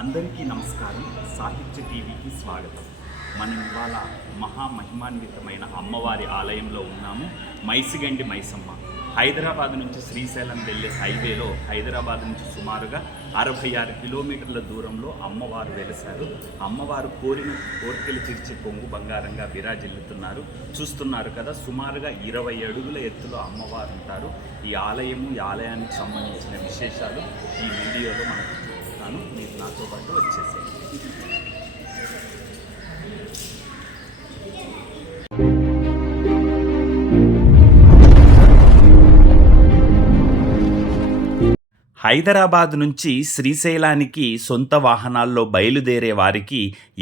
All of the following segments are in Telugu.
అందరికీ నమస్కారం. సాహిత్య టీవీకి స్వాగతం. మనం ఇవాళ మహామహిమాన్వితమైన అమ్మవారి ఆలయంలో ఉన్నాము. మైసిగండి మైసమ్మ. హైదరాబాద్ నుంచి శ్రీశైలం వెళ్ళే హైవేలో హైదరాబాద్ నుంచి సుమారుగా అరవై ఆరు కిలోమీటర్ల దూరంలో అమ్మవారు వెలిశారు. అమ్మవారు కోరిన కోరికలు తీర్చి కొంగు బంగారంగా విరాజిల్లుతున్నారు. చూస్తున్నారు కదా సుమారుగా ఇరవై అడుగుల ఎత్తులో అమ్మవారు ఉంటారు. ఈ ఆలయము ఈ ఆలయానికి సంబంధించిన విశేషాలు ఈ వీడియోలో మనకు చేస్తాను. మీరు నాతో పాటు వచ్చేసేయండి. హైదరాబాద్ నుంచి శ్రీశైలానికి సొంత వాహనాల్లో బయలుదేరే వారికి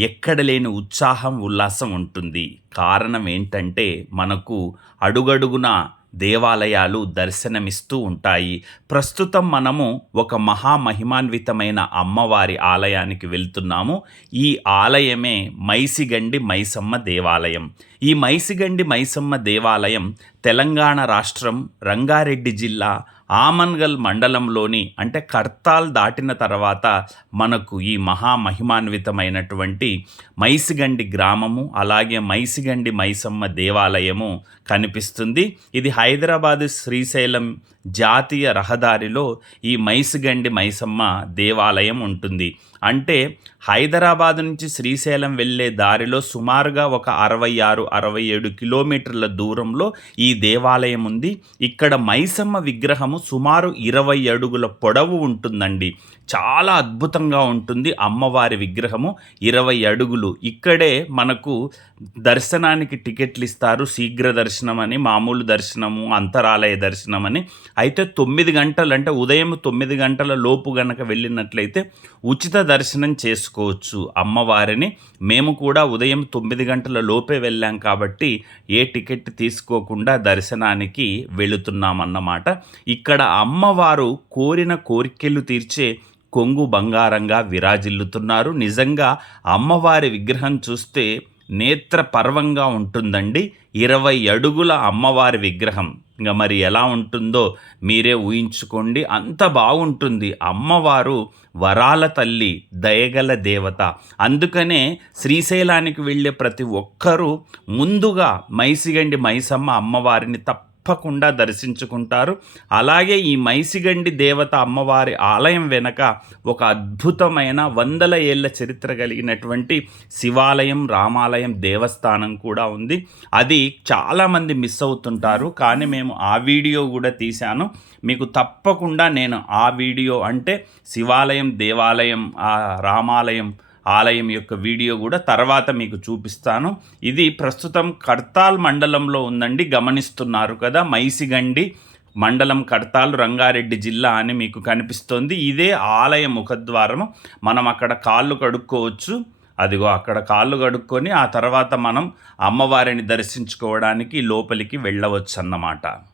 ఎక్కడ లేని ఉత్సాహం ఉల్లాసం ఉంటుంది. కారణం ఏంటంటే మనకు అడుగడుగున దేవాలయాలు దర్శనమిస్తూ ఉంటాయి. ప్రస్తుతం మనము ఒక మహామహిమాన్వితమైన అమ్మవారి ఆలయానికి వెళ్తున్నాము. ఈ ఆలయమే మైసిగండి మైసమ్మ దేవాలయం. ఈ మైసిగండి మైసమ్మ దేవాలయం తెలంగాణ రాష్ట్రం రంగారెడ్డి జిల్లా ఆమన్గల్ మండలంలోని అంటే కర్తాల్ దాటిన తర్వాత మనకు ఈ మహామహిమాన్వితమైనటువంటి మైసిగండి గ్రామము అలాగే మైసిగండి మైసమ్మ దేవాలయము కనిపిస్తుంది. ఇది హైదరాబాదు శ్రీశైలం జాతీయ రహదారిలో ఈ మైసిగండి మైసమ్మ దేవాలయం ఉంటుంది. అంటే హైదరాబాద్ నుంచి శ్రీశైలం వెళ్ళే దారిలో సుమారుగా ఒక అరవై ఆరు అరవై ఏడు కిలోమీటర్ల దూరంలో ఈ దేవాలయం ఉంది. ఇక్కడ మైసమ్మ విగ్రహము సుమారు ఇరవై అడుగుల పొడవు ఉంటుందండి. చాలా అద్భుతంగా ఉంటుంది అమ్మవారి విగ్రహము. ఇరవై అడుగులు. ఇక్కడే మనకు దర్శనానికి టికెట్లు ఇస్తారు శీఘ్ర దర్శనం అని మామూలు దర్శనము అంతరాలయ దర్శనం అని అయితే తొమ్మిది గంటలు అంటే ఉదయం తొమ్మిది గంటల లోపు గనక వెళ్ళినట్లయితే ఉచిత దర్శనం చేసుకోవచ్చు అమ్మవారిని. మేము కూడా ఉదయం తొమ్మిది గంటల లోపే వెళ్ళాం కాబట్టి ఏ టికెట్ తీసుకోకుండా దర్శనానికి వెళుతున్నామన్నమాట. ఇక్కడ అమ్మవారు కోరిన కోరికలు తీర్చే కొంగు బంగారంగా విరాజిల్లుతున్నారు. నిజంగా అమ్మవారి విగ్రహం చూస్తే నేత్ర పర్వంగా ఉంటుందండి. ఇరవై అడుగుల అమ్మవారి విగ్రహం. ఇంకా మరి ఎలా ఉంటుందో మీరే ఊహించుకోండి. అంత బాగుంటుంది. అమ్మవారు వరాల తల్లి దయగల దేవత. అందుకనే శ్రీశైలానికి వెళ్ళే ప్రతి ఒక్కరూ ముందుగా మైసిగండి మైసమ్మ అమ్మవారిని తప్ప తప్పకుండా దర్శించుకుంటారు. అలాగే ఈ మైసిగండి దేవత అమ్మవారి ఆలయం వెనక ఒక అద్భుతమైన వందల ఏళ్ళ చరిత్ర కలిగినటువంటి శివాలయం రామాలయం దేవస్థానం కూడా ఉంది. అది చాలామంది మిస్ అవుతుంటారు. కానీ మేము ఆ వీడియో కూడా తీశాను. మీకు తప్పకుండా నేను ఆ వీడియో అంటే శివాలయం దేవాలయం ఆ రామాలయం ఆలయం యొక్క వీడియో కూడా తర్వాత మీకు చూపిస్తాను. ఇది ప్రస్తుతం కడ్తాల్ మండలంలో ఉందండి గమనిస్తున్నారు కదా మైసిగండి మండలం కడతాలు రంగారెడ్డి జిల్లా అని మీకు కనిపిస్తోంది. ఇదే ఆలయ ముఖద్వారము. మనం అక్కడ కాళ్ళు కడుక్కోవచ్చు. అదిగో అక్కడ కాళ్ళు కడుక్కొని ఆ తర్వాత మనం అమ్మవారిని దర్శించుకోవడానికి లోపలికి వెళ్ళవచ్చు అన్నమాట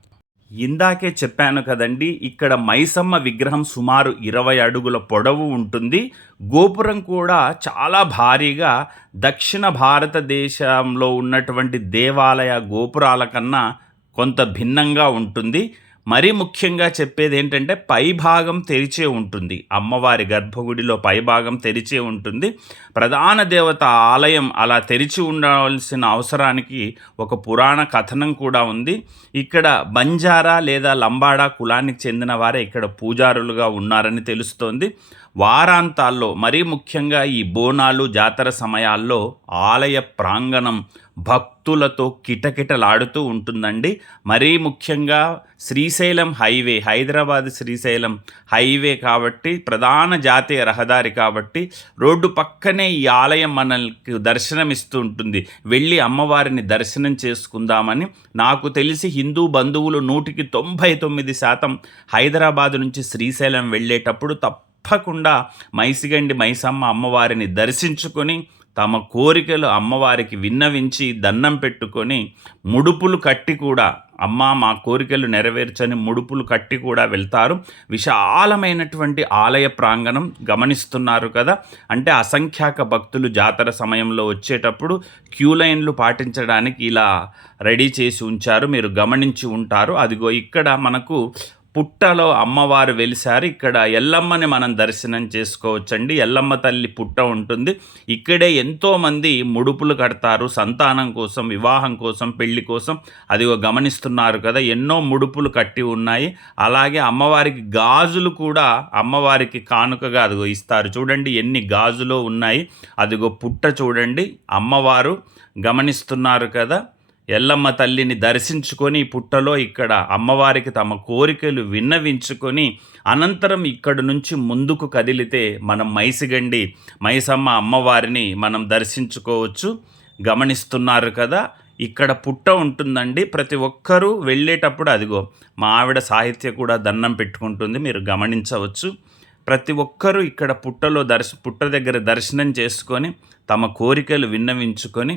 ఇందాకే చెప్పాను కదండి ఇక్కడ మైసమ్మ విగ్రహం సుమారు ఇరవై అడుగుల పొడవు ఉంటుంది. గోపురం కూడా చాలా భారీగా దక్షిణ భారతదేశంలో ఉన్నటువంటి దేవాలయ గోపురాల కన్నా కొంత భిన్నంగా ఉంటుంది. మరీ ముఖ్యంగా చెప్పేది ఏంటంటే పైభాగం తెరిచే ఉంటుంది. అమ్మవారి గర్భగుడిలో పైభాగం తెరిచే ఉంటుంది. ప్రధాన దేవత ఆలయం అలా తెరిచి ఉండవలసిన అవసరానికి ఒక పురాణ కథనం కూడా ఉంది. ఇక్కడ బంజారా లేదా లంబాడా కులానికి చెందిన వారే ఇక్కడ పూజారులుగా ఉన్నారని తెలుస్తోంది. వారాంతాల్లో మరీ ముఖ్యంగా ఈ బోనాలు జాతర సమయాల్లో ఆలయ ప్రాంగణం భక్తులతో కిటకిటలాడుతూ ఉంటుందండి. మరీ ముఖ్యంగా శ్రీశైలం హైవే హైదరాబాద్ శ్రీశైలం హైవే కాబట్టి ప్రధాన జాతీయ రహదారి కాబట్టి రోడ్డు పక్కనే ఈ ఆలయం మనకి దర్శనమిస్తూ ఉంటుంది. వెళ్ళి అమ్మవారిని దర్శనం చేసుకుందామని నాకు తెలిసి హిందూ బంధువులు నూటికి తొంభై తొమ్మిది శాతం హైదరాబాద్ నుంచి శ్రీశైలం వెళ్ళేటప్పుడు తప్పకుండా మైసిగండి మైసమ్మ అమ్మవారిని దర్శించుకొని తమ కోరికలు అమ్మవారికి విన్నవించి దండం పెట్టుకొని ముడుపులు కట్టి కూడా అమ్మ మా కోరికలు నెరవేర్చని ముడుపులు కట్టి కూడా వెళ్తారు. విశాలమైనటువంటి ఆలయ ప్రాంగణం గమనిస్తున్నారు కదా. అంటే అసంఖ్యాక భక్తులు జాతర సమయంలో వచ్చేటప్పుడు క్యూ లైన్లు పాటించడానికి ఇలా రెడీ చేసి ఉంచారు. మీరు గమనించి ఉంటారు. అదిగో ఇక్కడ మనకు పుట్టలో అమ్మవారు వెలిసారు ఇక్కడ ఎల్లమ్మని మనం దర్శనం చేసుకోవచ్చండి. ఎల్లమ్మ తల్లి పుట్ట ఉంటుంది. ఇక్కడే ఎంతోమంది ముడుపులు కడతారు. సంతానం కోసం వివాహం కోసం పెళ్ళి కోసం. అదిగో గమనిస్తున్నారు కదా ఎన్నో ముడుపులు కట్టి ఉన్నాయి. అలాగే అమ్మవారికి గాజులు కూడా అమ్మవారికి కానుకగా అదిగో ఇస్తారు. చూడండి ఎన్ని గాజులు ఉన్నాయి. అదిగో పుట్ట చూడండి. అమ్మవారు గమనిస్తున్నారు కదా. ఎల్లమ్మ తల్లిని దర్శించుకొని పుట్టలో ఇక్కడ అమ్మవారికి తమ కోరికలు విన్నవించుకొని అనంతరం ఇక్కడ నుంచి ముందుకు కదిలితే మనం మైసిగండి మైసమ్మ అమ్మవారిని మనం దర్శించుకోవచ్చు. గమనిస్తున్నారు కదా ఇక్కడ పుట్ట ఉంటుందండి. ప్రతి ఒక్కరూ వెళ్ళేటప్పుడు అదిగో మా ఆవిడ సాహిత్య కూడా దండం పెట్టుకుంటుంది మీరు గమనించవచ్చు. ప్రతి ఒక్కరూ ఇక్కడ పుట్టలో దర్శ పుట్ట దగ్గర దర్శనం చేసుకొని తమ కోరికలు విన్నవించుకొని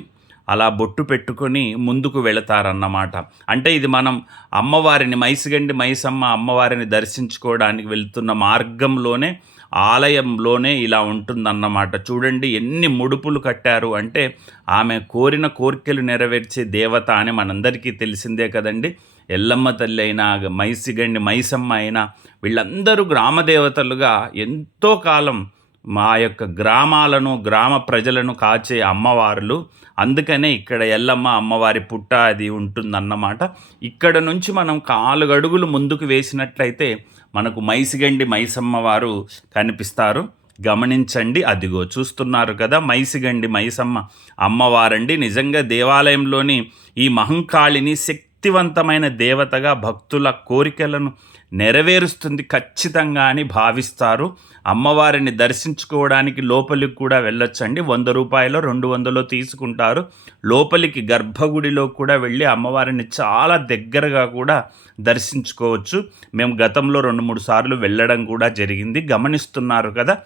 అలా బొట్టు పెట్టుకొని ముందుకు వెళతారన్నమాట. అంటే ఇది మనం అమ్మవారిని మైసిగండి మైసమ్మ అమ్మవారిని దర్శించుకోవడానికి వెళ్తున్న మార్గంలోనే ఆలయంలోనే ఇలా ఉంటుందన్నమాట. చూడండి ఎన్ని ముడుపులు కట్టారు అంటే ఆమె కోరిన కోర్కెలు నెరవేర్చే దేవత అని మనందరికీ తెలిసిందే కదండి. ఎల్లమ్మ తల్లి అయినా మైసిగండి మైసమ్మ అయినా వీళ్ళందరూ గ్రామదేవతలుగా ఎంతో కాలం మా యొక్క గ్రామాలను గ్రామ ప్రజలను కాచే అమ్మవార్లు. అందుకనే ఇక్కడ ఎల్లమ్మ అమ్మవారి పుట్ట అది ఉంటుందన్నమాట. ఇక్కడ నుంచి మనం కాలుగడుగులు ముందుకు వేసినట్లయితే మనకు మైసిగండి మైసమ్మ వారు కనిపిస్తారు. గమనించండి అదిగో చూస్తున్నారు కదా మైసిగండి మైసమ్మ అమ్మవారండి. నిజంగా దేవాలయంలోని ఈ మహంకాళిని శక్తివంతమైన దేవతగా భక్తుల కోరికలను నెరవేరుస్తుంది ఖచ్చితంగా అని భావిస్తారు. అమ్మవారిని దర్శించుకోవడానికి లోపలికి కూడా వెళ్ళొచ్చండి. వంద రూపాయలు రెండు వందలు తీసుకుంటారు. లోపలికి గర్భగుడిలో కూడా వెళ్ళి అమ్మవారిని చాలా దగ్గరగా కూడా దర్శించుకోవచ్చు. మేము గతంలో రెండు మూడు సార్లు వెళ్ళడం కూడా జరిగింది. గమనిస్తున్నారు కదా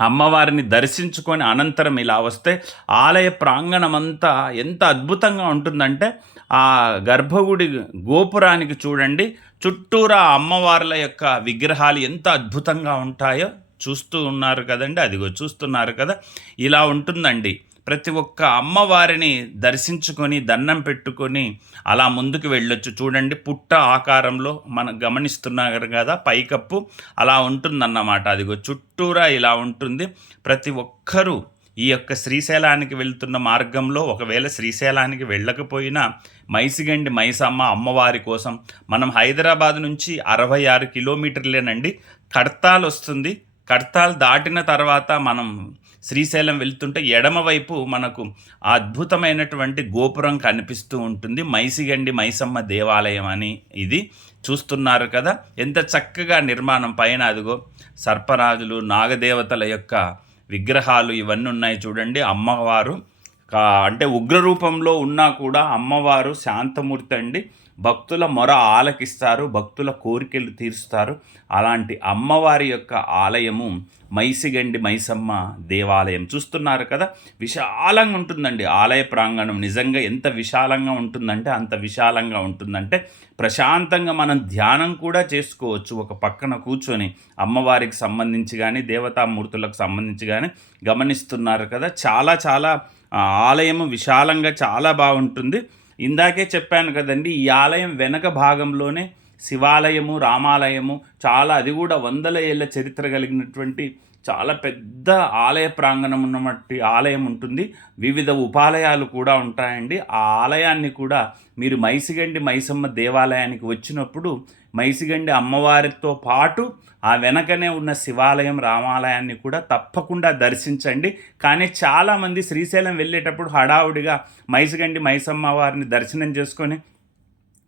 అమ్మవారిని దర్శించుకొని అనంతరం ఇలా వస్తే ఆలయ ప్రాంగణం అంతా ఎంత అద్భుతంగా ఉంటుందంటే ఆ గర్భగుడి గోపురానికి చూడండి చుట్టూరా అమ్మవార్ల యొక్క విగ్రహాలు ఎంత అద్భుతంగా ఉంటాయో చూస్తూ ఉన్నారు కదండి అదిగో చూస్తున్నారు కదా ఇలా ఉంటుందండి. ప్రతి ఒక్క అమ్మవారిని దర్శించుకొని దండం పెట్టుకొని అలా ముందుకు వెళ్ళొచ్చు. చూడండి పుట్ట ఆకారంలో మనం గమనిస్తున్నారు కదా పైకప్పు అలా ఉంటుందన్నమాట. అదిగో చుట్టూరా ఇలా ఉంటుంది. ప్రతి ఒక్కరూ ఈ యొక్క శ్రీశైలానికి వెళ్తున్న మార్గంలో ఒకవేళ శ్రీశైలానికి వెళ్ళకపోయినా మైసిగండి మైసమ్మ అమ్మవారి కోసం. మనం హైదరాబాద్ నుంచి అరవై ఆరు కిలోమీటర్లేనండి. కడతాల్ వస్తుంది. కడతాల్ దాటిన తర్వాత మనం శ్రీశైలం వెళ్తుంటే ఎడమవైపు మనకు అద్భుతమైనటువంటి గోపురం కనిపిస్తూ ఉంటుంది. మైసిగండి మైసమ్మ దేవాలయం అని ఇది చూస్తున్నారు కదా. ఎంత చక్కగా నిర్మాణం. పైన అదిగో సర్పరాజులు నాగదేవతల యొక్క విగ్రహాలు ఇవన్నీ ఉన్నాయి చూడండి. అమ్మవారు అంటే ఉగ్ర రూపంలో ఉన్నా కూడా అమ్మవారు శాంతమూర్తి అండి. భక్తుల మొర ఆలకిస్తారు భక్తుల కోరికలు తీరుస్తారు. అలాంటి అమ్మవారి యొక్క ఆలయము మైసిగండి మైసమ్మ దేవాలయం. చూస్తున్నారు కదా విశాలంగా ఉంటుందండి ఆలయ ప్రాంగణం. నిజంగా ఎంత విశాలంగా ఉంటుందంటే అంత విశాలంగా ఉంటుందంటే ప్రశాంతంగా మనం ధ్యానం కూడా చేసుకోవచ్చు. ఒక పక్కన కూర్చొని అమ్మవారికి సంబంధించి కానీ దేవతామూర్తులకు సంబంధించి కానీ గమనిస్తున్నారు కదా. చాలా చాలా ఆలయము విశాలంగా చాలా బాగుంటుంది. ఇందాకే చెప్పాను కదండి ఈ ఆలయం వెనక భాగంలోనే శివాలయము రామాలయము చాలా అది కూడా వందల ఏళ్ళ చరిత్ర కలిగినటువంటి చాలా పెద్ద ఆలయ ప్రాంగణం ఉన్నటువంటి ఆలయం ఉంటుంది. వివిధ ఉపాలయాలు కూడా ఉంటాయండి. ఆ ఆలయాన్ని కూడా మీరు మైసిగండి మైసమ్మ దేవాలయానికి వచ్చినప్పుడు మైసిగండి అమ్మవారితో పాటు ఆ వెనకనే ఉన్న శివాలయం రామాలయాన్ని కూడా తప్పకుండా దర్శించండి. కానీ చాలామంది శ్రీశైలం వెళ్ళేటప్పుడు హడావుడిగా మైసిగండి మైసమ్మ వారిని దర్శనం చేసుకొని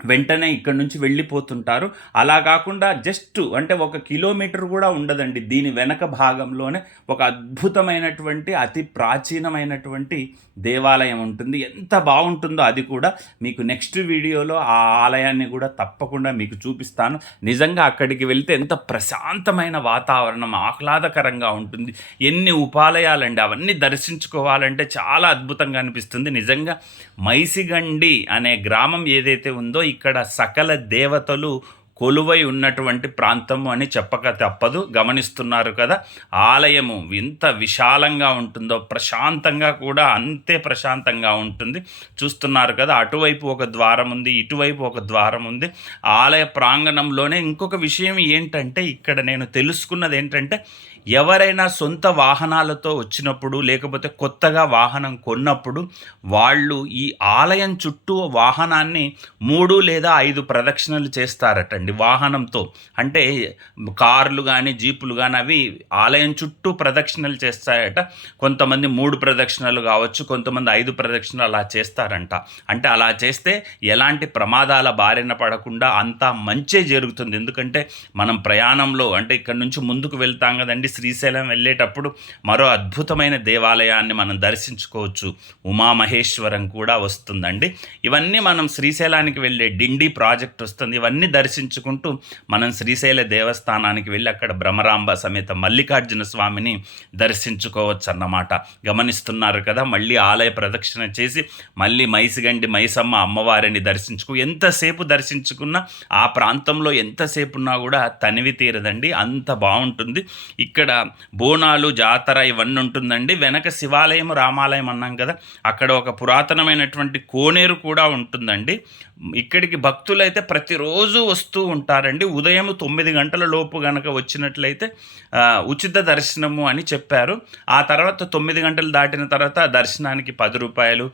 వెంటనే ఇక్కడ నుంచి వెళ్ళిపోతుంటారు. అలా కాకుండా జస్ట్ అంటే ఒక కిలోమీటర్ కూడా ఉండదండి. దీని వెనక భాగంలోనే ఒక అద్భుతమైనటువంటి అతి ప్రాచీనమైనటువంటి దేవాలయం ఉంటుంది. ఎంత బాగుంటుందో అది కూడా మీకు నెక్స్ట్ వీడియోలో ఆ ఆలయాన్ని కూడా తప్పకుండా మీకు చూపిస్తాను. నిజంగా అక్కడికి వెళ్తే ఎంత ప్రశాంతమైన వాతావరణం ఆహ్లాదకరంగా ఉంటుంది. ఎన్ని ఉపాలయాలండి అవన్నీ దర్శించుకోవాలంటే చాలా అద్భుతంగా అనిపిస్తుంది. నిజంగా మైసిగండి అనే గ్రామం ఏదైతే ఉందో ఇక్కడ సకల దేవతలు కొలువై ఉన్నటువంటి ప్రాంతము అని చెప్పక తప్పదు. గమనిస్తున్నారు కదా ఆలయము ఎంత విశాలంగా ఉంటుందో ప్రశాంతంగా కూడా అంతే ప్రశాంతంగా ఉంటుంది. చూస్తున్నారు కదా అటువైపు ఒక ద్వారం ఉంది ఇటువైపు ఒక ద్వారం ఉంది. ఆలయ ప్రాంగణంలోనే ఇంకొక విషయం ఏంటంటే ఇక్కడ నేను తెలుసుకున్నది ఏంటంటే ఎవరైనా సొంత వాహనాలతో వచ్చినప్పుడు లేకపోతే కొత్తగా వాహనం కొన్నప్పుడు వాళ్ళు ఈ ఆలయం చుట్టూ వాహనాన్ని మూడు లేదా ఐదు ప్రదక్షిణలు చేస్తారటండి. వాహనంతో అంటే కార్లు కానీ జీపులు కానీ అవి ఆలయం చుట్టూ ప్రదక్షిణలు చేస్తాయట. కొంతమంది మూడు ప్రదక్షిణలు కావచ్చు కొంతమంది ఐదు ప్రదక్షిణలు అలా చేస్తారంట. అంటే అలా చేస్తే ఎలాంటి ప్రమాదాల బారిన పడకుండా అంతా మంచే జరుగుతుంది. ఎందుకంటే మనం ప్రయాణంలో అంటే ఇక్కడ నుంచి ముందుకు వెళ్తాం కదండి శ్రీశైలం వెళ్ళేటప్పుడు మరో అద్భుతమైన దేవాలయాన్ని మనం దర్శించుకోవచ్చు. ఉమామహేశ్వరం కూడా వస్తుందండి. ఇవన్నీ మనం శ్రీశైలానికి వెళ్ళే డిండి ప్రాజెక్ట్ వస్తుంది. ఇవన్నీ దర్శించుకుంటూ మనం శ్రీశైల దేవస్థానానికి వెళ్ళి అక్కడ భ్రమరాంబ సమేత మల్లికార్జున స్వామిని దర్శించుకోవచ్చు అన్నమాట గమనిస్తున్నారు కదా మళ్ళీ ఆలయ ప్రదక్షిణ చేసి మళ్ళీ మైసిగండి మైసమ్మ అమ్మవారిని దర్శించుకు. ఎంతసేపు దర్శించుకున్నా ఆ ప్రాంతంలో ఎంతసేపు ఉన్నా కూడా తనివి తీరదండి అంత బాగుంటుంది. ఇక్కడ బోనాలు జాతర ఇవన్నీ ఉంటుందండి వెనక శివాలయం రామాలయం అన్నాం కదా అక్కడ ఒక పురాతనమైనటువంటి కోనేరు కూడా ఉంటుందండి. ఇక్కడికి భక్తులైతే ప్రతిరోజు వస్తూ ఉంటారండి. ఉదయం తొమ్మిది గంటల లోపు కనుక వచ్చినట్లయితే ఉచిత దర్శనము అని చెప్పారు. ఆ తర్వాత తొమ్మిది గంటలు దాటిన తర్వాత దర్శనానికి పది రూపాయలు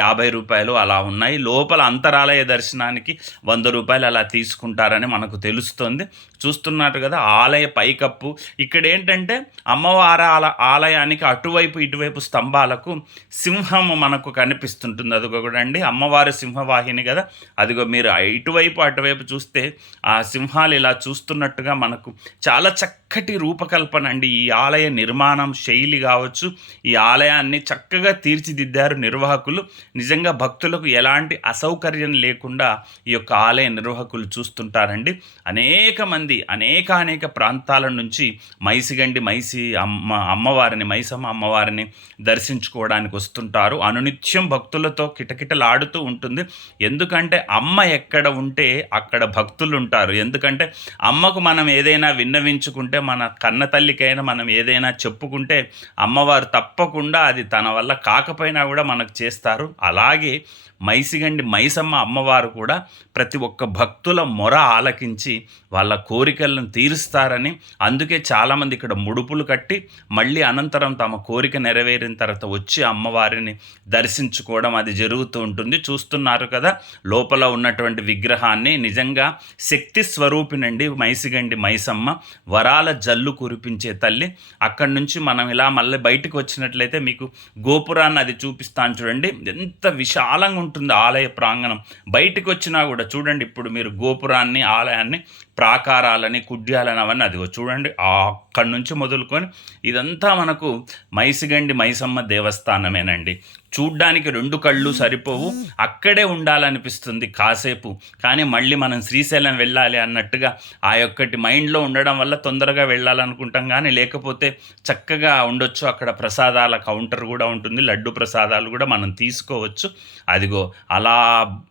యాభై రూపాయలు అలా ఉన్నాయి. లోపల అంతరాలయ దర్శనానికి వంద రూపాయలు అలా తీసుకుంటారని మనకు తెలుస్తుంది. చూస్తున్నారు కదా ఆలయ పైకప్పు. ఇక్కడ ఏంటంటే అమ్మవారి ఆలయానికి అటువైపు ఇటువైపు స్తంభాలకు సింహము మనకు కనిపిస్తుంటుంది. అదిగో కూడా అండి అమ్మవారి సింహవాహిని కదా. అదిగో మీరు ఇటువైపు అటువైపు చూస్తే ఆ సింహాలు ఇలా చూస్తున్నట్టుగా మనకు చాలా చక్కటి రూపకల్పన అండి. ఈ ఆలయ నిర్మాణం శైలి కావచ్చు ఈ ఆలయాన్ని చక్కగా తీర్చిదిద్దారు నిర్వాహకులు. నిజంగా భక్తులకు ఎలాంటి అసౌకర్యం లేకుండా ఈ యొక్క ఆలయ నిర్వాహకులు చూస్తుంటారండి. అనేక మంది అనేక అనేక ప్రాంతాల నుంచి మైసిగండి మైసి అమ్మ అమ్మవారిని మైసమ్మ అమ్మవారిని దర్శించుకోవడానికి వస్తుంటారు. అనునిత్యం భక్తులతో కిటకిటలాడుతూ ఉంటుంది. ఎందుకంటే అమ్మ ఎక్కడ ఉంటే అక్కడ భక్తులు ఉంటారు. ఎందుకంటే అమ్మకు మనం ఏదైనా విన్నవించుకుంటే మన కన్న తల్లికైనా మనం ఏదైనా చెప్పుకుంటే అమ్మవారు తప్పకుండా అది తన వల్ల కాకపోయినా కూడా మనకు చేస్తారు. అలాగే మైసిగండి మైసమ్మ అమ్మవారు కూడా ప్రతి ఒక్క భక్తుల మొర ఆలకించి వాళ్ళ కోరికలను తీరుస్తారని అందుకే చాలామంది ఇక్కడ ముడుపులు కట్టి మళ్ళీ అనంతరం తమ కోరిక నెరవేరిన తర్వాత వచ్చి అమ్మవారిని దర్శించుకోవడం అది జరుగుతూ ఉంటుంది. చూస్తున్నారు కదా లోపల ఉన్నటువంటి విగ్రహాన్ని నిజంగా శక్తి స్వరూపినండి మైసిగండి మైసమ్మ. వరాల జల్లు కురిపించే తల్లి. అక్కడి నుంచి మనం ఇలా మళ్ళీ బయటకు వచ్చినట్లయితే మీకు గోపురాన్ని అది చూపిస్తాను చూడండి. ఎంత విశాలంగా ఉంటుంది ఆలయ ప్రాంగణం. బయటకు వచ్చినా కూడా చూడండి ఇప్పుడు మీరు గోపురాన్ని ఆలయాన్ని ప్రాకారాలని కుడ్యాలని అవన్నీ అదిగో చూడండి. అక్కడి నుంచి మొదలుకొని ఇదంతా మనకు మైసిగండి మైసమ్మ దేవస్థానమేనండి. చూడ్డానికి రెండు కళ్ళు సరిపోవు అక్కడే ఉండాలనిపిస్తుంది కాసేపు. కానీ మళ్ళీ మనం శ్రీశైలం వెళ్ళాలి అన్నట్టుగా ఆ యొక్కటి మైండ్లో ఉండడం వల్ల తొందరగా వెళ్ళాలనుకుంటాం కానీ లేకపోతే చక్కగా ఉండొచ్చు. అక్కడ ప్రసాదాల కౌంటర్ కూడా ఉంటుంది లడ్డు ప్రసాదాలు కూడా మనం తీసుకోవచ్చు. అదిగో అలా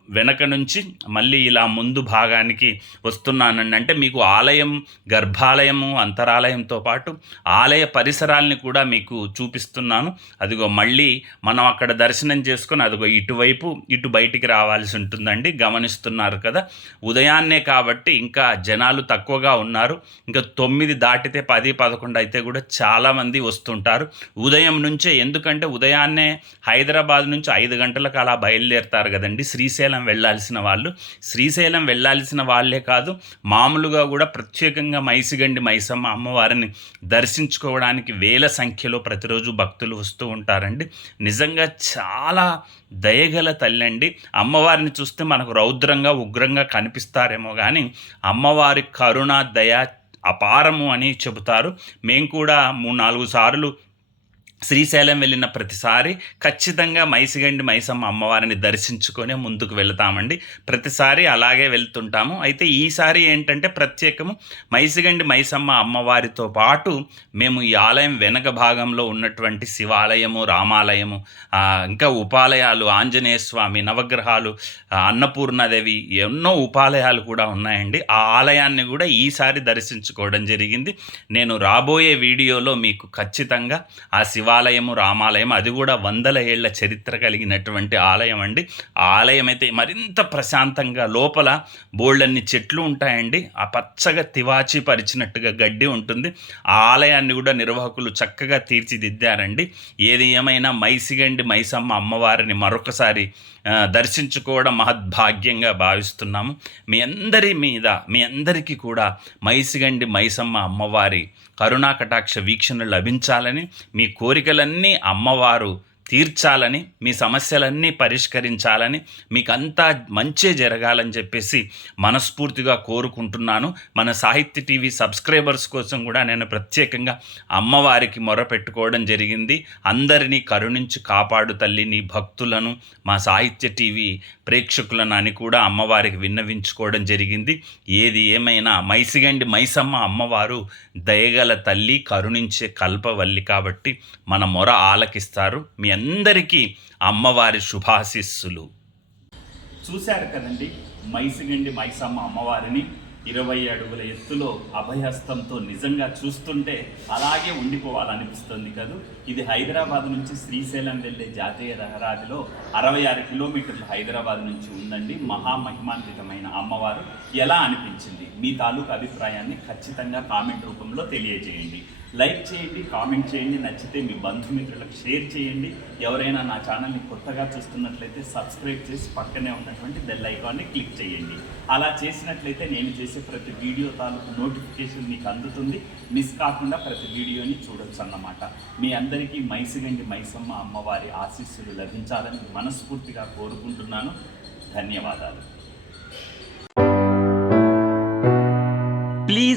వెనక నుంచి మళ్ళీ ఇలా ముందు భాగానికి వస్తున్నానండి. అంటే మీకు ఆలయం గర్భాలయము అంతరాలయంతో పాటు ఆలయ పరిసరాల్ని కూడా మీకు చూపిస్తున్నాను. అదిగో మళ్ళీ మనం అక్కడ దర్శనం చేసుకొని అదిగో ఇటువైపు ఇటు బయటికి రావాల్సి ఉంటుందండి. గమనిస్తున్నారు కదా. ఉదయాన్నే కాబట్టి ఇంకా జనాలు తక్కువగా ఉన్నారు. ఇంకా తొమ్మిది దాటితే పది పదకొండు అయితే కూడా చాలామంది వస్తుంటారు. ఉదయం నుంచే ఎందుకంటే ఉదయాన్నే హైదరాబాద్ నుంచి ఐదు గంటలకు అలా బయలుదేరుతారు కదండి. శ్రీశైలం వెళ్ళాల్సిన వాళ్ళు. శ్రీశైలం వెళ్ళాల్సిన వాళ్ళే కాదు మామూలుగా కూడా ప్రత్యేకంగా మైసిగండి మైసమ్మ అమ్మవారిని దర్శించుకోవడానికి వేల సంఖ్యలో ప్రతిరోజు భక్తులు వస్తూ ఉంటారండి. నిజంగా చాలా దయగల తల్లి అండి అమ్మవారిని చూస్తే మనకు రౌద్రంగా ఉగ్రంగా కనిపిస్తారేమో కానీ అమ్మవారి కరుణ దయ అపారము అని చెబుతారు. మేము కూడా మూడు నాలుగు సార్లు శ్రీశైలం వెళ్ళిన ప్రతిసారి ఖచ్చితంగా మైసిగండి మైసమ్మ అమ్మవారిని దర్శించుకొని ముందుకు వెళతామండి. ప్రతిసారి అలాగే వెళ్తుంటాము. అయితే ఈసారి ఏంటంటే ప్రత్యేకము మైసిగండి మైసమ్మ అమ్మవారితో పాటు మేము ఈ ఆలయం వెనక భాగంలో ఉన్నటువంటి శివాలయము రామాలయము ఇంకా ఉపాలయాలు ఆంజనేయ స్వామి నవగ్రహాలు అన్నపూర్ణదేవి అన్నపూర్ణాదేవి ఎన్నో ఉపాలయాలు కూడా ఉన్నాయండి. ఆ ఆలయాన్ని కూడా ఈసారి దర్శించుకోవడం జరిగింది. నేను రాబోయే వీడియోలో మీకు ఖచ్చితంగా ఆ శివ శివాలయము రామాలయం అది కూడా వందల ఏళ్ళ చరిత్ర కలిగినటువంటి ఆలయం అండి. ఆలయం అయితే మరింత ప్రశాంతంగా లోపల బోల్డన్ని చెట్లు ఉంటాయండి. ఆ పచ్చగా తివాచి పరిచినట్టుగా గడ్డి ఉంటుంది. ఆ ఆలయాన్ని కూడా నిర్వాహకులు చక్కగా తీర్చిదిద్దారండి. ఏది ఏమైనా మైసిగండి మైసమ్మ అమ్మవారిని మరొకసారి దర్శించుకోవడం మహద్భాగ్యంగా భావిస్తున్నాము. మీ అందరి మీద మీ అందరికీ కూడా మైసిగండి మైసమ్మ అమ్మవారి కరుణా కటాక్ష వీక్షణ లభించాలని మీ కోరికలన్నీ అమ్మవారు తీర్చాలని మీ సమస్యలన్నీ పరిష్కరించాలని మీకు అంతా మంచే జరగాలని చెప్పేసి మనస్ఫూర్తిగా కోరుకుంటున్నాను. మన సాహిత్య టీవీ సబ్స్క్రైబర్స్ కోసం కూడా నేను ప్రత్యేకంగా అమ్మవారికి మొరపెట్టుకోవడం జరిగింది. అందరినీ కరుణించి కాపాడు తల్లి నీ భక్తులను మా సాహిత్య టీవీ ప్రేక్షకులను అని కూడా అమ్మవారికి విన్నవించుకోవడం జరిగింది. ఏది ఏమైనా మైసిగండి మైసమ్మ అమ్మవారు దయగల తల్లి కరుణించే కల్పవల్లి కాబట్టి మన మొర ఆలకిస్తారు. మీ అందరికీ అమ్మవారి శుభాశిస్సులు. చూశారు కదండి మైసిగండి మైసమ్మ అమ్మవారిని. ఇరవై అడుగుల ఎత్తులో అభయహస్తంతో నిజంగా చూస్తుంటే అలాగే ఉండిపోవాలనిపిస్తుంది కదూ. ఇది హైదరాబాద్ నుంచి శ్రీశైలం వెళ్ళే జాతీయ రహదారిలో అరవై ఆరు కిలోమీటర్లు హైదరాబాద్ నుంచి ఉందండి. మహామహిమాన్వితమైన అమ్మవారు. ఎలా అనిపించింది? మీ తాలూకు అభిప్రాయాన్ని ఖచ్చితంగా కామెంట్ రూపంలో తెలియజేయండి. లైక్ చేయండి కామెంట్ చేయండి నచ్చితే మీ బంధుమిత్రులకు షేర్ చేయండి. ఎవరైనా నా ఛానల్ని కొత్తగా చూస్తున్నట్లయితే సబ్స్క్రైబ్ చేసి పక్కనే ఉన్నటువంటి బెల్ ఐకాన్ని క్లిక్ చేయండి. అలా చేసినట్లయితే నేను చేసే ప్రతి వీడియో తాలూకు నోటిఫికేషన్ మీకు అందుతుంది. మిస్ కాకుండా ప్రతి వీడియోని చూడొచ్చు అన్నమాట. మీ అందరికీ మైసిగండి మైసమ్మ అమ్మవారి ఆశీస్సులు లభించాలని మనస్ఫూర్తిగా కోరుకుంటున్నాను. ధన్యవాదాలు.